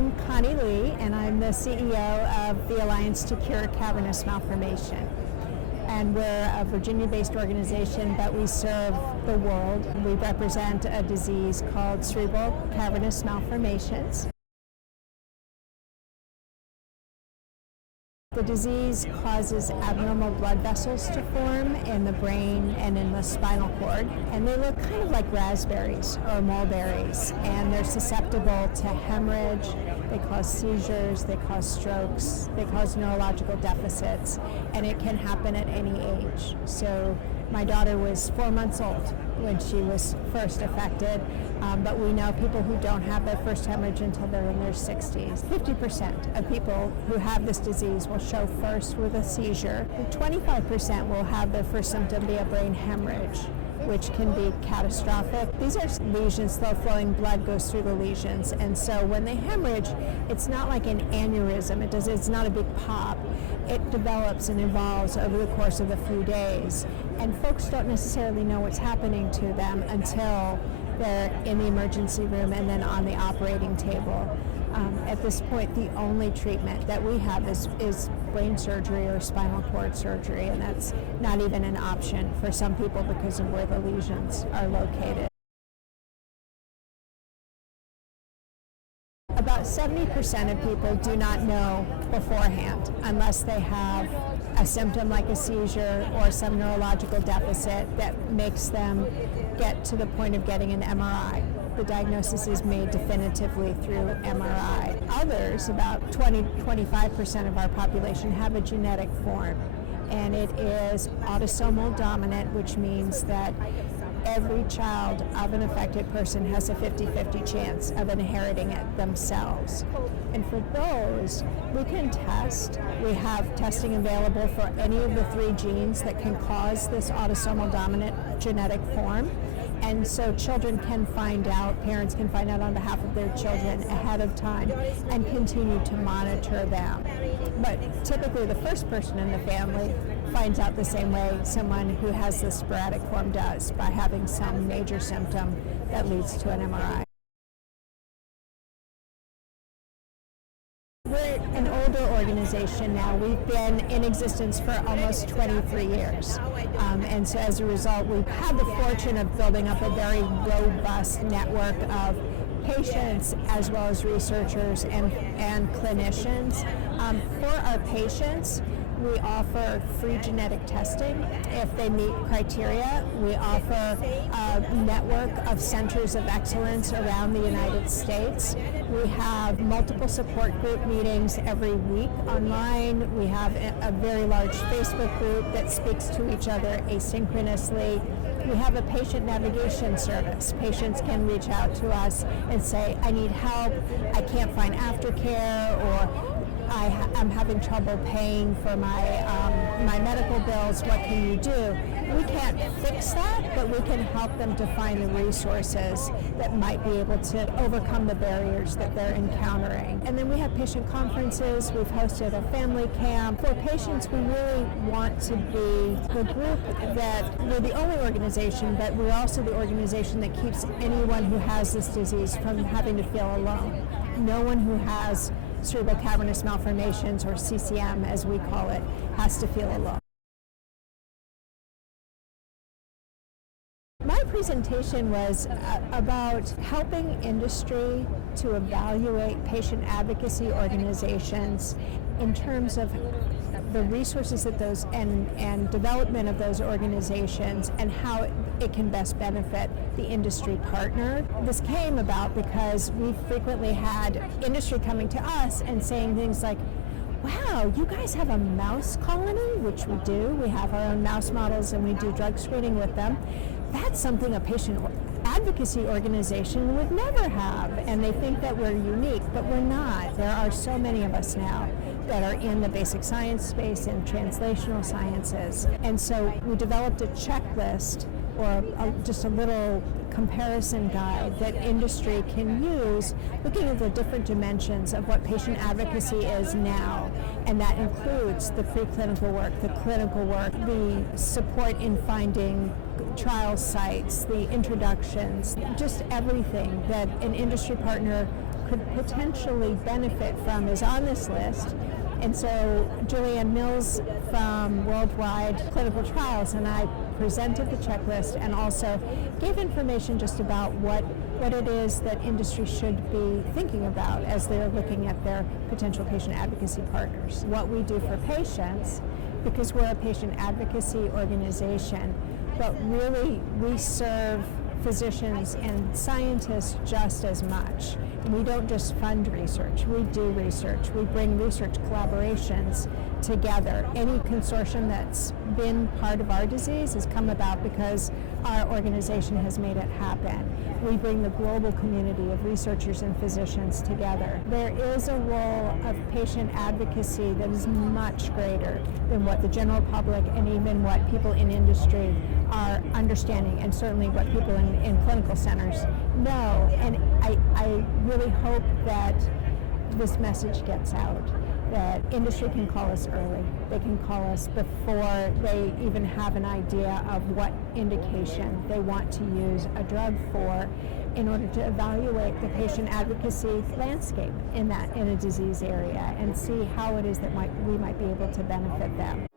I'm Connie Lee, and I'm the CEO of the Alliance to Cure Cavernous Malformation. And we're a Virginia-based organization, but we serve the world. We represent a disease called Cerebral Cavernous Malformations. The disease causes abnormal blood vessels to form in the brain and in the spinal cord, and they look kind of like raspberries or mulberries, and they're susceptible to hemorrhage. They cause seizures, they cause strokes, they cause neurological deficits, and it can happen at any age. So my daughter was 4 months old when she was first affected, but we know people who don't have their first hemorrhage until they're in their 60s. 50% of people who have this disease will show first with a seizure, and 25% will have their first symptom be a brain hemorrhage, which can be catastrophic. These are lesions, slow-flowing blood goes through the lesions, and so when they hemorrhage, it's not like an aneurysm. It's not a big pop. It develops and evolves over the course of a few days, and folks don't necessarily know what's happening to them until they're in the emergency room and then on the operating table. At this point, the only treatment that we have is brain surgery or spinal cord surgery, and that's not even an option for some people because of where the lesions are located. About 70% of people do not know beforehand unless they have a symptom like a seizure or some neurological deficit that makes them get to the point of getting an MRI. The diagnosis is made definitively through MRI. Others, about 20-25% of our population, have a genetic form, and it is autosomal dominant, which means that every child of an affected person has a 50-50 chance of inheriting it themselves. And for those, we can test. We have testing available for any of the 3 genes that can cause this autosomal dominant genetic form. And so children can find out, parents can find out on behalf of their children ahead of time and continue to monitor them. But typically the first person in the family finds out the same way someone who has the sporadic form does, by having some major symptom that leads to an MRI. We're an older organization now. We've been in existence for almost 23 years. And so as a result, we've had the fortune of building up a very robust network of patients as well as researchers and clinicians. For our patients, we offer free genetic testing if they meet criteria. We offer a network of centers of excellence around the United States. We have multiple support group meetings every week online. We have a very large Facebook group that speaks to each other asynchronously. We have a patient navigation service. Patients can reach out to us and say, I need help, I can't find aftercare, or I'm having trouble paying for my medical bills, what can you do? We can't fix that, but we can help them to find the resources that might be able to overcome the barriers that they're encountering. And then we have patient conferences. We've hosted a family camp. For patients, we really want to be the group that we're the only organization, but we're also the organization that keeps anyone who has this disease from having to feel alone. No one who has cerebral cavernous malformations, or CCM as we call it, has to feel alone. My presentation was about helping industry to evaluate patient advocacy organizations in terms of the resources that those and development of those organizations and how it can best benefit the industry partner. This came about because we frequently had industry coming to us and saying things like, wow, you guys have a mouse colony, which we do. We have our own mouse models and we do drug screening with them. That's something a patient advocacy organization would never have, and they think that we're unique, but we're not. There are so many of us now that are in the basic science space and translational sciences, and so we developed a checklist or just a little comparison guide that industry can use, looking at the different dimensions of what patient advocacy is now, and that includes the preclinical work, the clinical work, the support in finding trial sites, the introductions, just everything that an industry partner could potentially benefit from is on this list. And so Julianne Mills from Worldwide Clinical Trials and I presented the checklist and also gave information just about what it is that industry should be thinking about as they're looking at their potential patient advocacy partners. What we do for patients, because we're a patient advocacy organization, but really we serve physicians and scientists just as much. And we don't just fund research, we do research. We bring research collaborations together. Any consortium that's been part of our disease has come about because our organization has made it happen. We bring the global community of researchers and physicians together. There is a role of patient advocacy that is much greater than what the general public and even what people in industry are understanding, and certainly what people in clinical centers know. And I really hope that this message gets out, that industry can call us early. They can call us before they even have an idea of what indication they want to use a drug for, in order to evaluate the patient advocacy landscape in a disease area and see how it is that we might be able to benefit them.